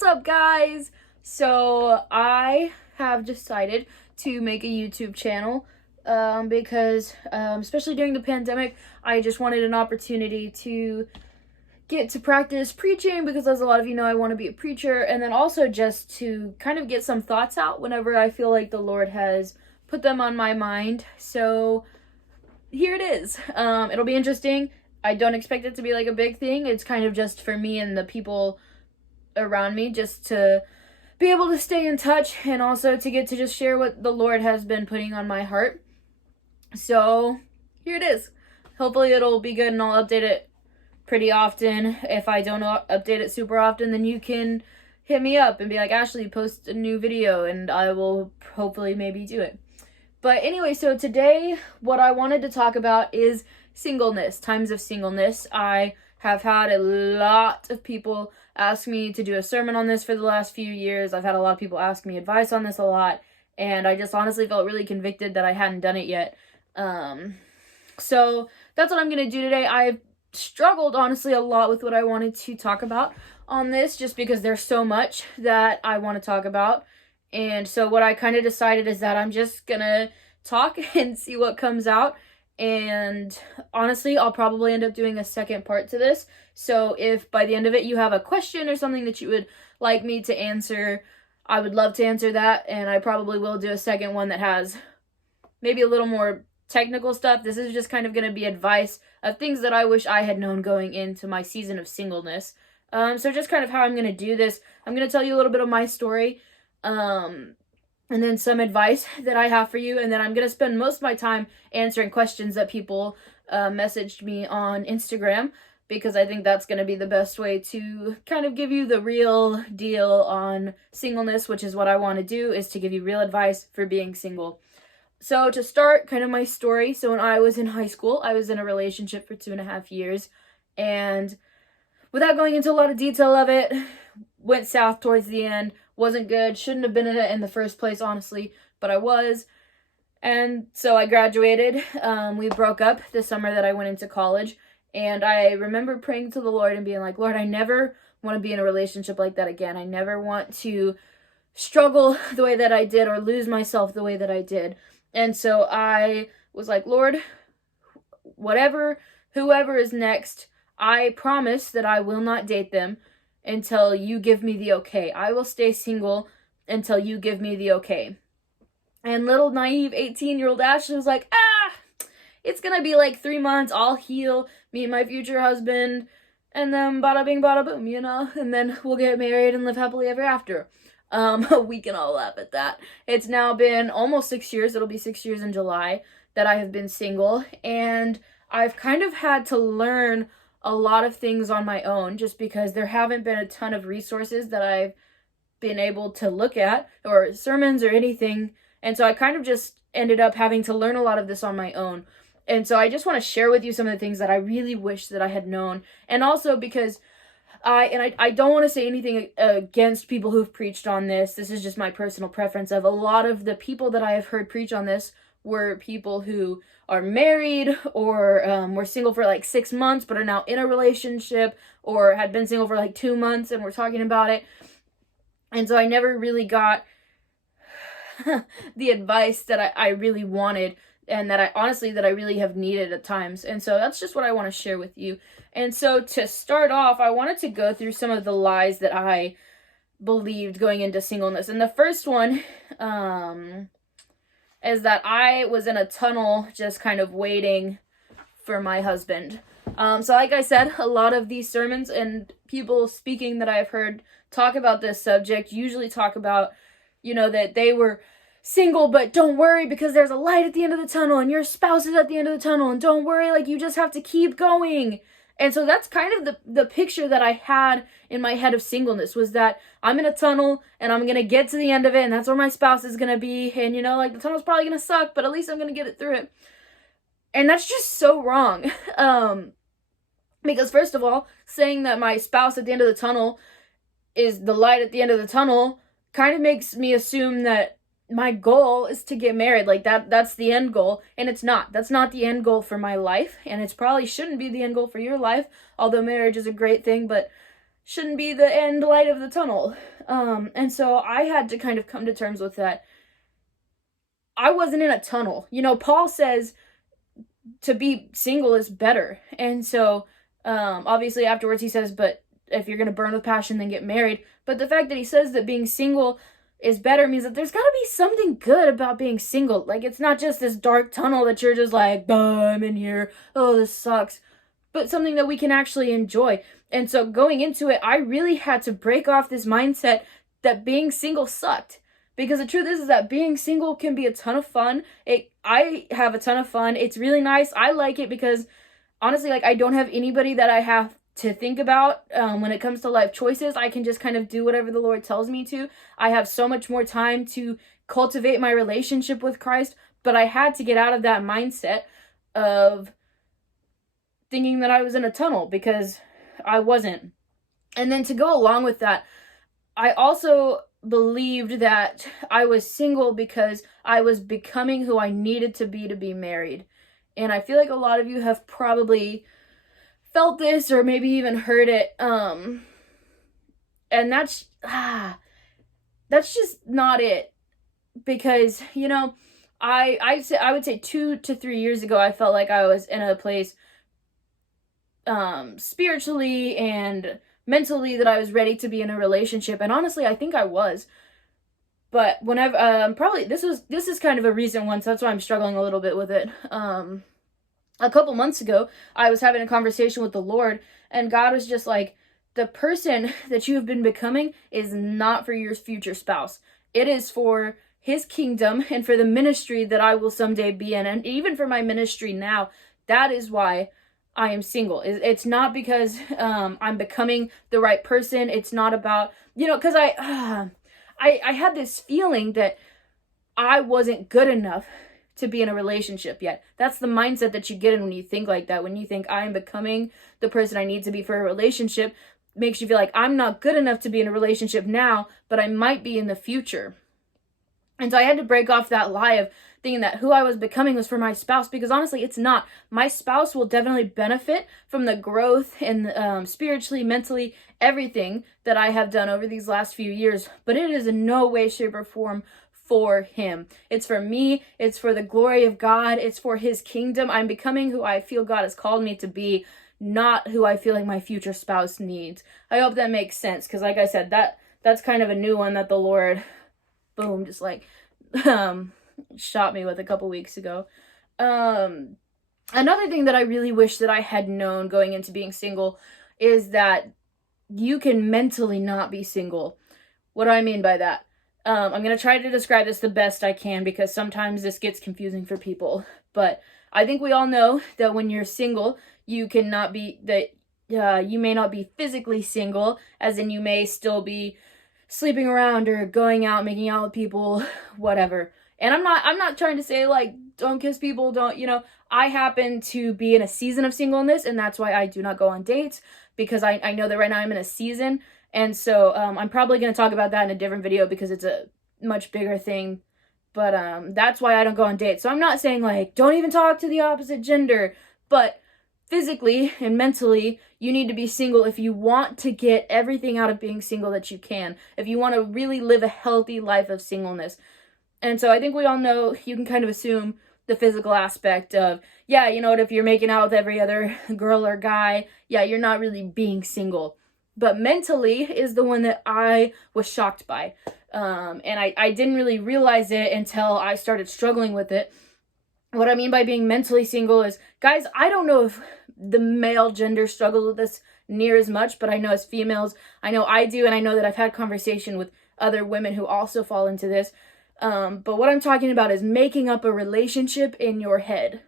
What's up, guys? So I have decided to make a YouTube channel because especially during the pandemic, I just wanted an opportunity to get to practice preaching because, as a lot of you know, I want to be a preacher, and then also just to kind of get some thoughts out whenever I feel like the Lord has put them on my mind. So here it is. It'll be interesting. I don't expect it to be like a big thing. It's kind of just for me and the people around me, just to be able to stay in touch and also to get to just share what the Lord has been putting on my heart. So here it is. Hopefully it'll be good, and I'll update it pretty often. If I don't update it super often, then you can hit me up and be like, Ashley, post a new video, and I will hopefully maybe do it. But anyway, so today what I wanted to talk about is singleness, times of singleness. I have had a lot of people ask me to do a sermon on this for the last few years. I've had a lot of people ask me advice on this a lot, and I just honestly felt really convicted that I hadn't done it yet. So that's what I'm going to do today. I've struggled honestly a lot with what I wanted to talk about on this, just because there's so much that I want to talk about. And so what I kind of decided is that I'm just gonna talk and see what comes out. And honestly, I'll probably end up doing a second part to this. So if by the end of it you have a question or something that you would like me to answer, I would love to answer that. And I probably will do a second one that has maybe a little more technical stuff. This is just kind of going to be advice of things that I wish I had known going into my season of singleness. So just kind of how I'm going to do this. I'm going to tell you a little bit of my story. And then some advice that I have for you, and then I'm going to spend most of my time answering questions that people messaged me on Instagram, because I think that's going to be the best way to kind of give you the real deal on singleness, which is what I want to do, is to give you real advice for being single. So to start kind of my story, so when I was in high school, I was in a relationship for 2.5 years, and without going into a lot of detail of it, went south towards the end. Wasn't good, shouldn't have been in it in the first place, honestly, but I was. And so I graduated. We broke up the summer that I went into college, and I remember praying to the Lord and being like, Lord, I never want to be in a relationship like that again. I never want to struggle the way that I did or lose myself the way that I did. And so I was like, Lord, whoever is next, I promise that I will not date them until you give me the okay. I will stay single until you give me the okay. And little naive 18-year-old Ashley was like, it's gonna be like 3 months, I'll heal, meet my future husband, and then bada bing bada boom, you know, and then we'll get married and live happily ever after. We can all laugh at that. It's now been almost 6 years, it'll be 6 years in July, that I have been single, and I've kind of had to learn a lot of things on my own, just because there haven't been a ton of resources that I've been able to look at, or sermons or anything. And so I kind of just ended up having to learn a lot of this on my own. And so I just want to share with you some of the things that I really wish that I had known. And also because I don't want to say anything against people who've preached on this. This is just my personal preference. Of a lot of the people that I have heard preach on this were people who are married, or were single for like 6 months but are now in a relationship, or had been single for like 2 months and we're talking about it. And so I never really got the advice that I really wanted, and that I really have needed at times. And so that's just what I want to share with you. And so to start off, I wanted to go through some of the lies that I believed going into singleness. And the first one is that I was in a tunnel just kind of waiting for my husband. So like I said, a lot of these sermons and people speaking that I've heard talk about this subject usually talk about, you know, that they were single, but don't worry because there's a light at the end of the tunnel, and your spouse is at the end of the tunnel, and don't worry, like, you just have to keep going. And so that's kind of the picture that I had in my head of singleness, was that I'm in a tunnel and I'm going to get to the end of it, and that's where my spouse is going to be. And, you know, like, the tunnel's probably going to suck, but at least I'm going to get it through it. And that's just so wrong. Because first of all, saying that my spouse at the end of the tunnel is the light at the end of the tunnel kind of makes me assume that my goal is to get married. Like, that's the end goal, and it's not. That's not the end goal for my life, and it probably shouldn't be the end goal for your life, although marriage is a great thing, but shouldn't be the end light of the tunnel. And so I had to kind of come to terms with that. I wasn't in a tunnel. You know, Paul says to be single is better. And so, obviously afterwards he says, but if you're going to burn with passion, then get married. But the fact that he says that being single is better means that there's got to be something good about being single. Like, it's not just this dark tunnel that you're just like, I'm in here, oh, this sucks. But something that we can actually enjoy. And so going into it, I really had to break off this mindset that being single sucked. Because the truth is that being single can be a ton of fun. I have a ton of fun. It's really nice. I like it because, honestly, like, I don't have anybody that I have to think about when it comes to life choices. I can just kind of do whatever the Lord tells me to. I have so much more time to cultivate my relationship with Christ, but I had to get out of that mindset of thinking that I was in a tunnel, because I wasn't. And then to go along with that, I also believed that I was single because I was becoming who I needed to be married. And I feel like a lot of you have probably felt this or maybe even heard it. And that's just not it. Because, you know, I would say 2 to 3 years ago, I felt like I was in a place spiritually and mentally that I was ready to be in a relationship. And honestly, I think I was. But whenever, probably, this is kind of a recent one, so that's why I'm struggling a little bit with it. A couple months ago, I was having a conversation with the Lord, and God was just like, the person that you have been becoming is not for your future spouse. It is for his kingdom and for the ministry that I will someday be in. And even for my ministry now, that is why I am single. It's not because I'm becoming the right person. It's not about, you know, because I had this feeling that I wasn't good enough to be in a relationship yet. That's the mindset that you get in when you think like that. When you think I am becoming the person I need to be for a relationship, makes you feel like I'm not good enough to be in a relationship now, but I might be in the future. And so I had to break off that lie of thinking that who I was becoming was for my spouse, because honestly, it's not. My spouse will definitely benefit from the growth and spiritually, mentally, everything that I have done over these last few years, but it is in no way, shape, or form for him. It's for me. It's for the glory of God. It's for his kingdom. I'm becoming who I feel God has called me to be, not who I feel like my future spouse needs. I hope that makes sense, because like I said, that's kind of a new one that the Lord, boom, just like shot me with a couple weeks ago. Another thing that I really wish that I had known going into being single is that you can mentally not be single. What do I mean by that? I'm going to try to describe this the best I can, because sometimes this gets confusing for people. But I think we all know that when you're single, you cannot be, you may not be physically single, as in you may still be sleeping around or going out, making out with people, whatever. And I'm not trying to say, like, don't kiss people, don't, you know, I happen to be in a season of singleness, and that's why I do not go on dates, because I know that right now I'm in a season. And so I'm probably going to talk about that in a different video, because it's a much bigger thing. But that's why I don't go on dates. So I'm not saying, like, don't even talk to the opposite gender. But physically and mentally, you need to be single if you want to get everything out of being single that you can. If you want to really live a healthy life of singleness. And so I think we all know, you can kind of assume the physical aspect of, yeah, you know what, if you're making out with every other girl or guy, yeah, you're not really being single. But mentally is the one that I was shocked by. And I didn't really realize it until I started struggling with it. What I mean by being mentally single is, guys, I don't know if the male gender struggles with this near as much, but I know as females, I know I do, and I know that I've had conversation with other women who also fall into this. But what I'm talking about is making up a relationship in your head.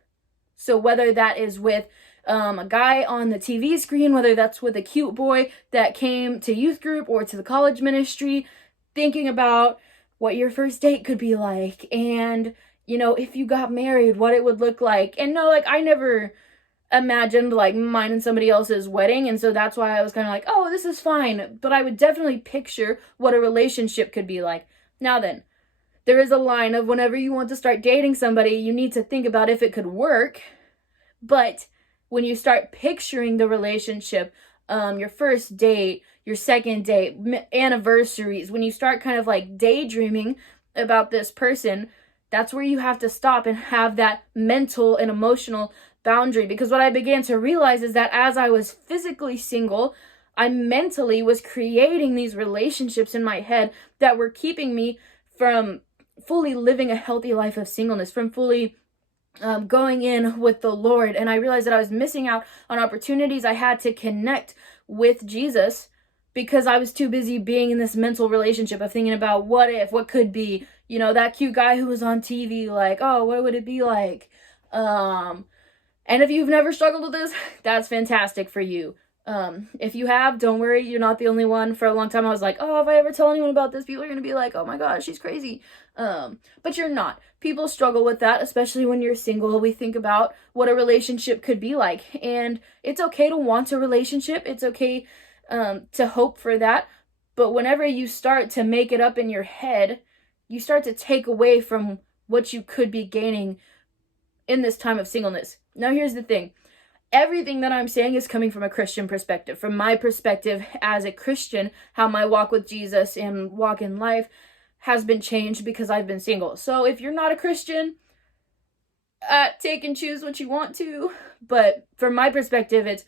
So whether that is with a guy on the TV screen, whether that's with a cute boy that came to youth group or to the college ministry, thinking about what your first date could be like, and, you know, if you got married, what it would look like. And no, like, I never imagined, like, mine and somebody else's wedding, and so that's why I was kind of like, oh, this is fine. But I would definitely picture what a relationship could be like. Now then, there is a line of whenever you want to start dating somebody, you need to think about if it could work. But when you start picturing the relationship, your first date, your second date, anniversaries, when you start kind of like daydreaming about this person, that's where you have to stop and have that mental and emotional boundary. Because what I began to realize is that as I was physically single, I mentally was creating these relationships in my head that were keeping me from fully living a healthy life of singleness, from fully going in with the Lord. And I realized that I was missing out on opportunities I had to connect with Jesus because I was too busy being in this mental relationship of thinking about what if, what could be, you know, that cute guy who was on TV, like, oh, what would it be like? And if you've never struggled with this, that's fantastic for you. If you have, don't worry, you're not the only one. For a long time I was like, oh, if I ever tell anyone about this, people are gonna be like, oh my gosh, she's crazy. But you're not. People struggle with that, especially when you're single. We think about what a relationship could be like, and it's okay to want a relationship. It's okay to hope for that. But whenever you start to make it up in your head, you start to take away from what you could be gaining in this time of singleness. Now, here's the thing. Everything that I'm saying is coming from a Christian perspective. From my perspective as a Christian, how my walk with Jesus and walk in life has been changed because I've been single. So if you're not a Christian, take and choose what you want to. But from my perspective, it's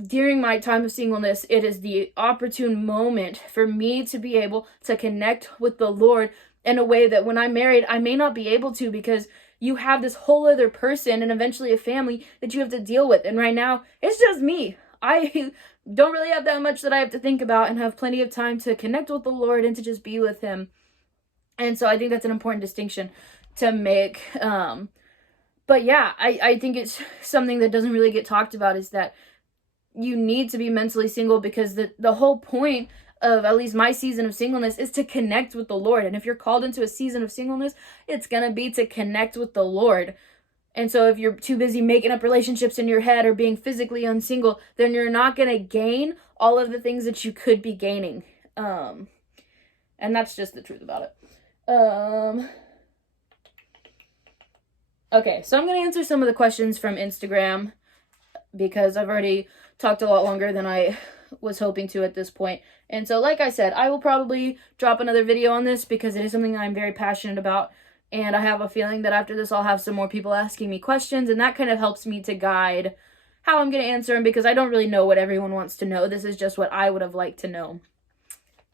during my time of singleness, it is the opportune moment for me to be able to connect with the Lord in a way that when I'm married, I may not be able to, because you have this whole other person and eventually a family that you have to deal with. And right now, it's just me. I don't really have that much that I have to think about and have plenty of time to connect with the Lord and to just be with him. And so I think that's an important distinction to make. But yeah, I think it's something that doesn't really get talked about, is that you need to be mentally single, because the whole point of at least my season of singleness is to connect with the Lord. And if you're called into a season of singleness, it's going to be to connect with the Lord. And so if you're too busy making up relationships in your head or being physically unsingle, then you're not going to gain all of the things that you could be gaining. And that's just the truth about it. Okay, so I'm going to answer some of the questions from Instagram, because I've already talked a lot longer than I was hoping to at this point. And so, like I said, I will probably drop another video on this because it is something I'm very passionate about. And I have a feeling that after this, I'll have some more people asking me questions. And that kind of helps me to guide how I'm going to answer them, because I don't really know what everyone wants to know. This is just what I would have liked to know.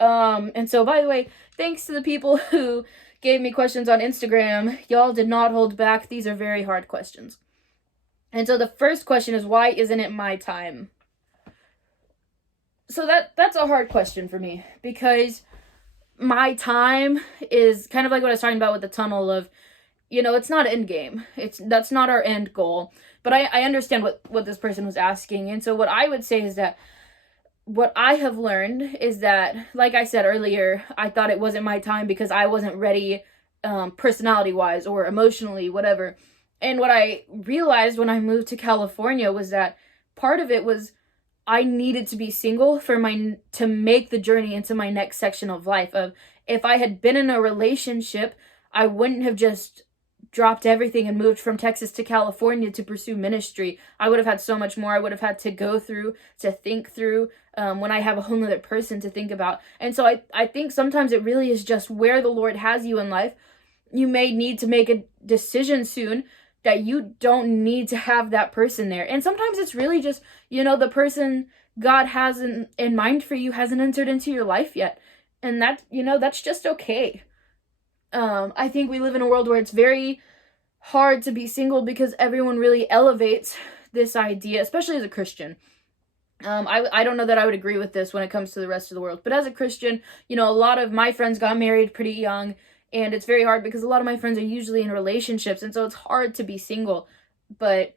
And so, by the way, thanks to the people who gave me questions on Instagram. Y'all did not hold back. These are very hard questions. And so the first question is, why isn't it my time? So that's a hard question for me, because my time is kind of like what I was talking about with the tunnel of, you know, it's not end game. That's not our end goal. But I understand what this person was asking. And so what I would say is that what I have learned is that, like I said earlier, I thought it wasn't my time because I wasn't ready, personality-wise or emotionally, whatever. And what I realized when I moved to California was that part of it was I needed to be single to make the journey into my next section of life. Of if I had been in a relationship, I wouldn't have just dropped everything and moved from Texas to California to pursue ministry. I would have had so much more I would have had to go through, to think through, when I have a whole other person to think about. And so I think sometimes it really is just where the Lord has you in life. You may need to make a decision soon that you don't need to have that person there. And sometimes it's really just, you know, the person God has in mind for you hasn't entered into your life yet. And that, you know, that's just okay. I think we live in a world where it's very hard to be single because everyone really elevates this idea, especially as a Christian. I don't know that I would agree with this when it comes to the rest of the world. But as a Christian, you know, a lot of my friends got married pretty young. And it's very hard because a lot of my friends are usually in relationships. And so it's hard to be single. But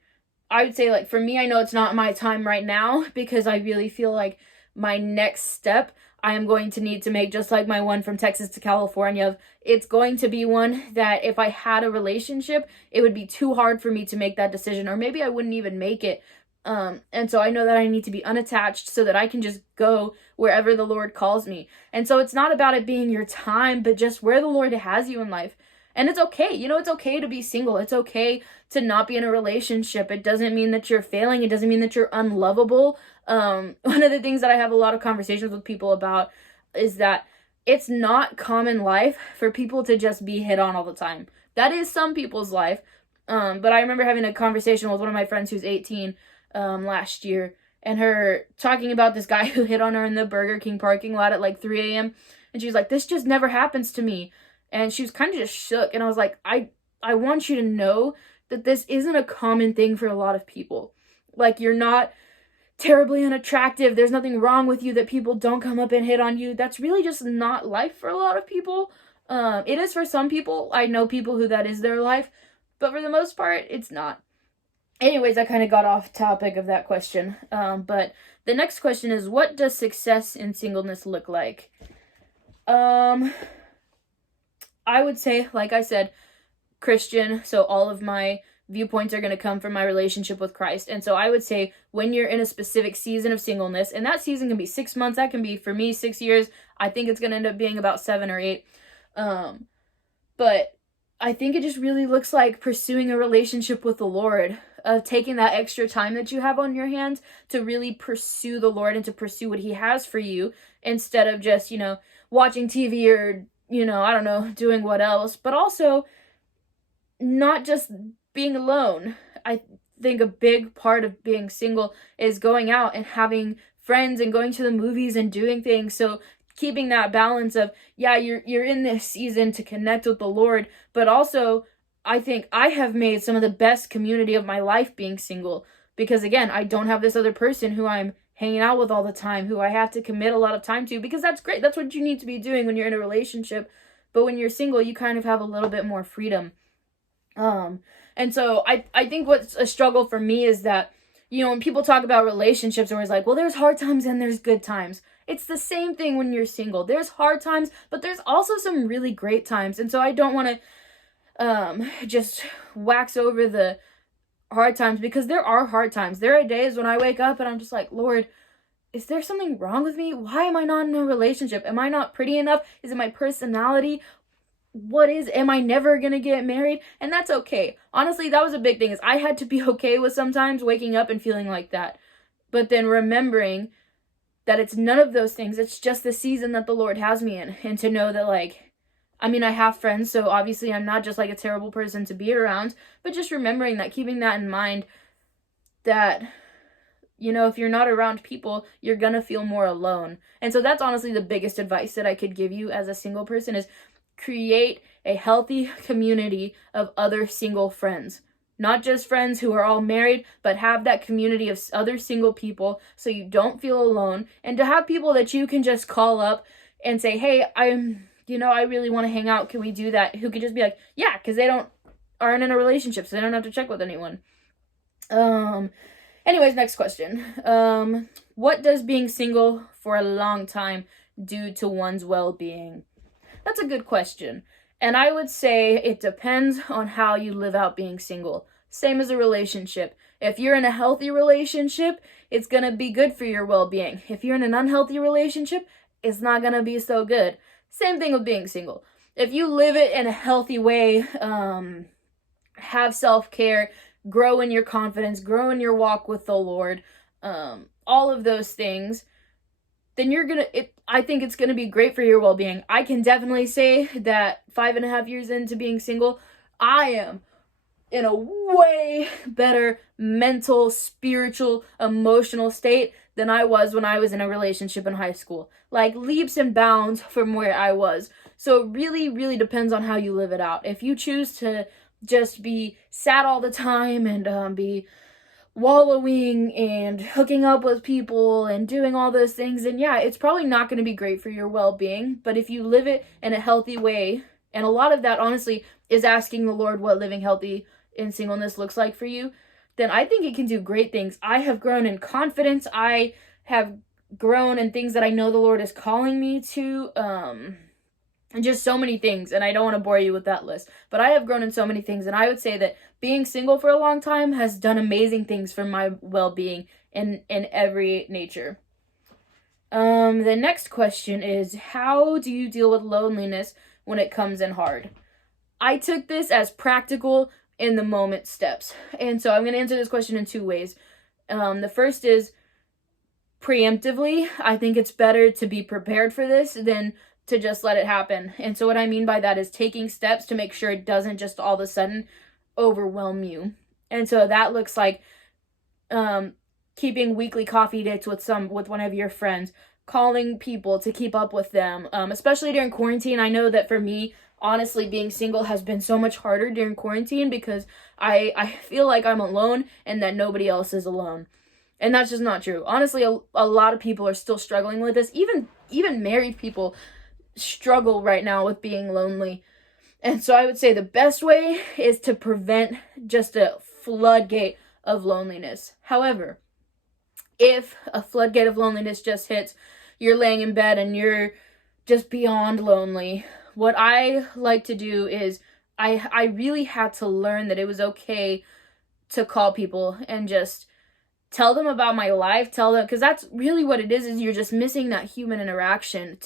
I would say, like, for me, I know it's not my time right now because I really feel like my next step I am going to need to make, just like my one from Texas to California. It's going to be one that if I had a relationship, it would be too hard for me to make that decision. Or maybe I wouldn't even make it. And so I know that I need to be unattached so that I can just go wherever the Lord calls me. And so it's not about it being your time, but just where the Lord has you in life. And it's okay. It's okay to be single. It's okay to not be in a relationship. It doesn't mean that you're failing. It doesn't mean that you're unlovable. One of the things that I have a lot of conversations with people about is that it's not common life for people to just be hit on all the time. That is some people's life. But I remember having a conversation with one of my friends who's 18 last year, and her talking about this guy who hit on her in the Burger King parking lot at like 3 a.m. And she was like, this just never happens to me. And she was kind of just shook. And I was like, I want you to know that this isn't a common thing for a lot of people. Like, you're not terribly unattractive. There's nothing wrong with you that people don't come up and hit on you. That's really just not life for a lot of people. It is for some people. I know people who that is their life. But for the most part, it's not. Anyways, I kind of got off topic of that question. But the next question is, what does success in singleness look like? I would say, like I said, Christian. So all of my viewpoints are going to come from my relationship with Christ. And so I would say when you're in a specific season of singleness, and that season can be 6 months, that can be, for me, 6 years. I think it's going to end up being about 7 or 8. But I think it just really looks like pursuing a relationship with the Lord, of taking that extra time that you have on your hands to really pursue the Lord and to pursue what he has for you, instead of just, watching TV or, I don't know, doing what else, but also not just being alone. I think a big part of being single is going out and having friends and going to the movies and doing things. So keeping that balance of, yeah, you're in this season to connect with the Lord, but also I think I have made some of the best community of my life being single, because again, I don't have this other person who I'm hanging out with all the time, who I have to commit a lot of time to, because that's great. That's what you need to be doing when you're in a relationship. But when you're single, you kind of have a little bit more freedom. And so I think what's a struggle for me is that, when people talk about relationships, they're always like, well, there's hard times and there's good times. It's the same thing when you're single. There's hard times, but there's also some really great times. And so I don't want to just wax over the hard times, because there are hard times. There are days when I wake up and I'm just like, Lord, is there something wrong with me? Why am I not in a relationship? Am I not pretty enough? Is it my personality? Am I never gonna get married? And that's okay. Honestly, that was a big thing, is I had to be okay with sometimes waking up and feeling like that. But then remembering that it's none of those things. It's just the season that the Lord has me in. And to know that, I have friends, so obviously I'm not just like a terrible person to be around, but just remembering that, keeping that in mind, that, if you're not around people, you're gonna feel more alone. And so that's honestly the biggest advice that I could give you as a single person, is create a healthy community of other single friends. Not just friends who are all married, but have that community of other single people so you don't feel alone, and to have people that you can just call up and say, hey, I really want to hang out. Can we do that? Who could just be like, yeah, because they aren't in a relationship, so they don't have to check with anyone. Anyways, next question. What does being single for a long time do to one's well-being? That's a good question. And I would say it depends on how you live out being single. Same as a relationship. If you're in a healthy relationship, it's going to be good for your well-being. If you're in an unhealthy relationship, it's not going to be so good. Same thing with being single. If you live it in a healthy way, have self-care, grow in your confidence, grow in your walk with the Lord, all of those things, then I think it's going to be great for your well-being. I can definitely say that 5.5 years into being single, I am in a way better mental, spiritual, emotional state than I was when I was in a relationship in high school. Like, leaps and bounds from where I was. So it really, really depends on how you live it out. If you choose to just be sad all the time and be wallowing and hooking up with people and doing all those things, then yeah, it's probably not going to be great for your well-being. But if you live it in a healthy way, and a lot of that honestly is asking the Lord what living healthy in singleness looks like for you, then I think it can do great things. I have grown in confidence. I have grown in things that I know the Lord is calling me to, and just so many things, and I don't want to bore you with that list, but I have grown in so many things, and I would say that being single for a long time has done amazing things for my well-being in every nature. The next question is, how do you deal with loneliness when it comes in hard? I took this as practical in the moment steps. And so I'm going to answer this question in two ways. The first is preemptively. I think it's better to be prepared for this than to just let it happen. And so what I mean by that is taking steps to make sure it doesn't just all of a sudden overwhelm you. And so that looks like keeping weekly coffee dates with one of your friends, calling people to keep up with them, especially during quarantine. I know that for me, honestly, being single has been so much harder during quarantine because I feel like I'm alone and that nobody else is alone. And that's just not true. Honestly, a lot of people are still struggling with this. Even married people struggle right now with being lonely. And so I would say the best way is to prevent just a floodgate of loneliness. However, if a floodgate of loneliness just hits, you're laying in bed and you're just beyond lonely, what I like to do is I really had to learn that it was okay to call people and just tell them about my life, tell them, because that's really what it is you're just missing that human interaction.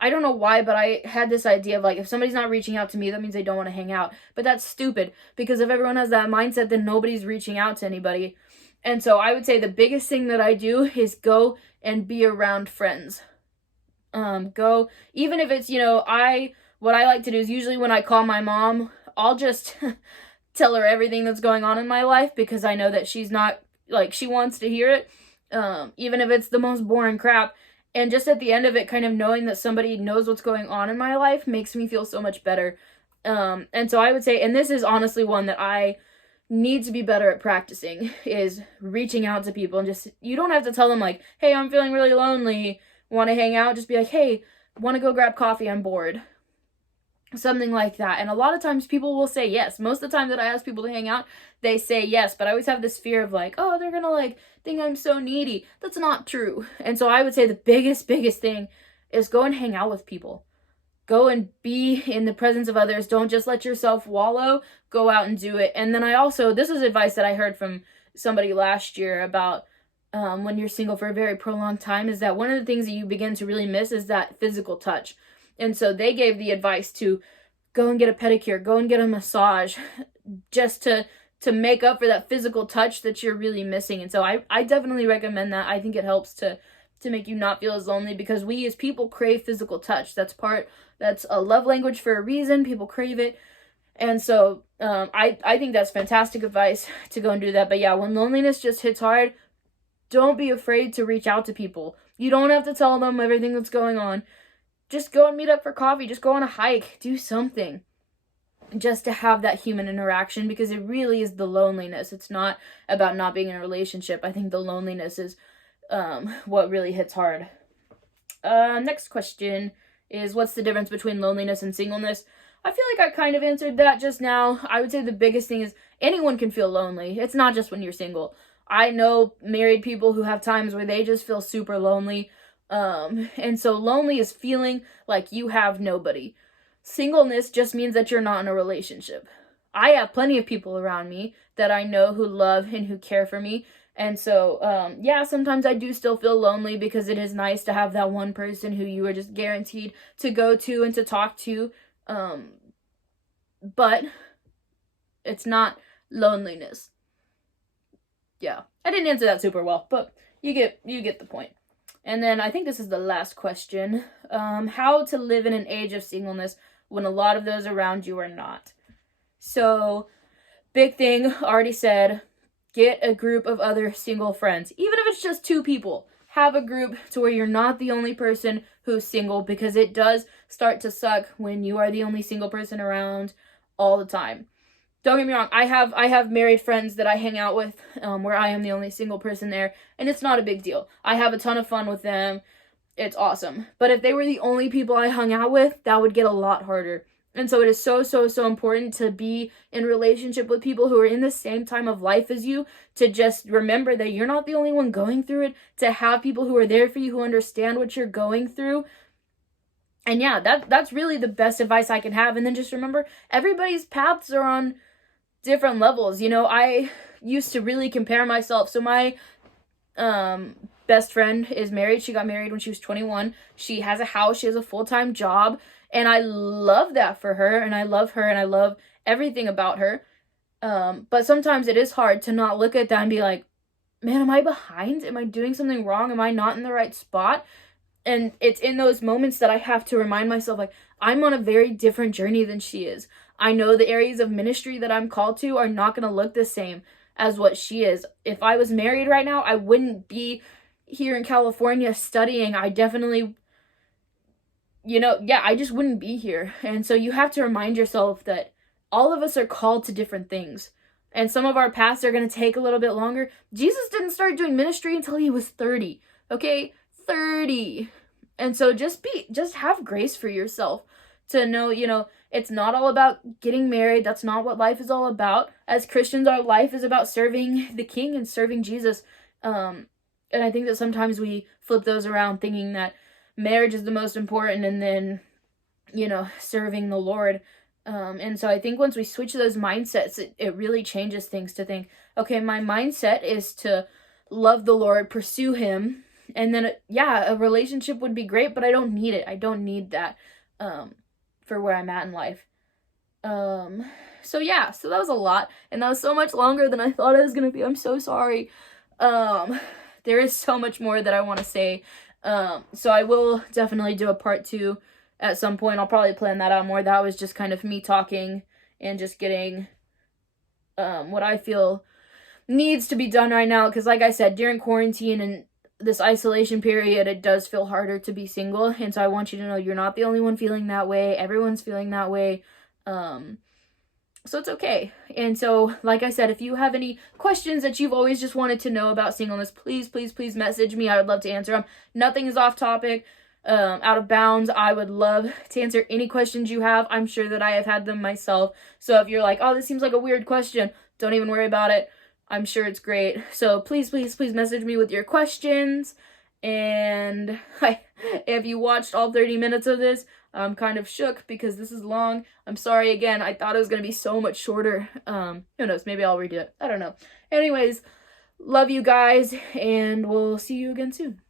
I don't know why, but I had this idea of like, if somebody's not reaching out to me, that means they don't want to hang out. But that's stupid, because if everyone has that mindset, then nobody's reaching out to anybody. And so I would say the biggest thing that I do is go and be around friends. Go, even if it's, what I like to do is usually when I call my mom, I'll just tell her everything that's going on in my life, because I know that she's not, she wants to hear it, even if it's the most boring crap. And just at the end of it, kind of knowing that somebody knows what's going on in my life makes me feel so much better. And so I would say, and this is honestly one that I need to be better at practicing, is reaching out to people. And just, you don't have to tell them like, hey, I'm feeling really lonely, want to hang out? Just be like, hey, want to go grab coffee? I'm bored. Something like that. And a lot of times people will say yes. Most of the time that I ask people to hang out, they say yes. But I always have this fear of like, oh, they're gonna think I'm so needy. That's not true. And so I would say the biggest thing is go and hang out with people. Go and be in the presence of others. Don't just let yourself wallow. Go out and do it. And then this is advice that I heard from somebody last year about when you're single for a very prolonged time, is that one of the things that you begin to really miss is that physical touch. And so they gave the advice to go and get a pedicure, go and get a massage, just to make up for that physical touch that you're really missing. And so I definitely recommend that. I think it helps to make you not feel as lonely, because we as people crave physical touch. That's a love language for a reason. People crave it. And so I think that's fantastic advice to go and do that. But yeah, when loneliness just hits hard, don't be afraid to reach out to people. You don't have to tell them everything that's going on. Just go and meet up for coffee. Just go on a hike. Do something. Just to have that human interaction, because it really is the loneliness. It's not about not being in a relationship. I think the loneliness is what really hits hard. Next question is, what's the difference between loneliness and singleness? I feel like I kind of answered that just now. I would say the biggest thing is anyone can feel lonely. It's not just when you're single. I know married people who have times where they just feel super lonely. And so lonely is feeling like you have nobody. Singleness just means that you're not in a relationship. I have plenty of people around me that I know who love and who care for me. And so, yeah, sometimes I do still feel lonely, because it is nice to have that one person who you are just guaranteed to go to and to talk to. But it's not loneliness. Yeah, I didn't answer that super well, but you get the point. And then I think this is the last question. How to live in an age of singleness when a lot of those around you are not. So, big thing, already said, get a group of other single friends. Even if it's just 2 people, have a group to where you're not the only person who's single, because it does start to suck when you are the only single person around all the time. Don't get me wrong, I have married friends that I hang out with, where I am the only single person there, and it's not a big deal. I have a ton of fun with them. It's awesome. But if they were the only people I hung out with, that would get a lot harder. And so it is so important to be in relationship with people who are in the same time of life as you, to just remember that you're not the only one going through it, to have people who are there for you, who understand what you're going through. And yeah, that's really the best advice I can have. And then just remember, everybody's paths are on different levels. I used to really compare myself. So my best friend is married. She got married when she was 21. She has a house. She has a full-time job. And I love that for her. And I love her. And I love everything about her. But sometimes it is hard to not look at that and be like, man, am I behind? Am I doing something wrong? Am I not in the right spot? And it's in those moments that I have to remind myself, like, I'm on a very different journey than she is. I know the areas of ministry that I'm called to are not going to look the same as what she is. If I was married right now, I wouldn't be here in California studying. I definitely, I just wouldn't be here. And so you have to remind yourself that all of us are called to different things. And some of our paths are going to take a little bit longer. Jesus didn't start doing ministry until he was 30. Okay? 30. And so just have grace for yourself to know, it's not all about getting married. That's not what life is all about. As Christians, our life is about serving the King and serving Jesus. And I think that sometimes we flip those around thinking that marriage is the most important and then, serving the Lord. And so I think once we switch those mindsets, it really changes things to think, okay, my mindset is to love the Lord, pursue him. And then, a relationship would be great, but I don't need it. I don't need that for where I'm at in life. So that was a lot. And that was so much longer than I thought it was going to be. I'm so sorry. There is so much more that I want to say. So I will definitely do a part 2 at some point. I'll probably plan that out more. That was just kind of me talking and just getting what I feel needs to be done right now. Because like I said, during quarantine and this isolation period, it does feel harder to be single. And so I want you to know you're not the only one feeling that way. Everyone's feeling that way. So it's okay. And so, like I said, if you have any questions that you've always just wanted to know about singleness, please message me. I would love to answer them. Nothing is off topic, out of bounds. I would love to answer any questions you have. I'm sure that I have had them myself. So if you're like, oh, this seems like a weird question, don't even worry about it. I'm sure it's great. So please message me with your questions. And if you watched all 30 minutes of this, I'm kind of shook because this is long. I'm sorry again. I thought it was going to be so much shorter. Who knows? Maybe I'll redo it. I don't know. Anyways, love you guys, and we'll see you again soon.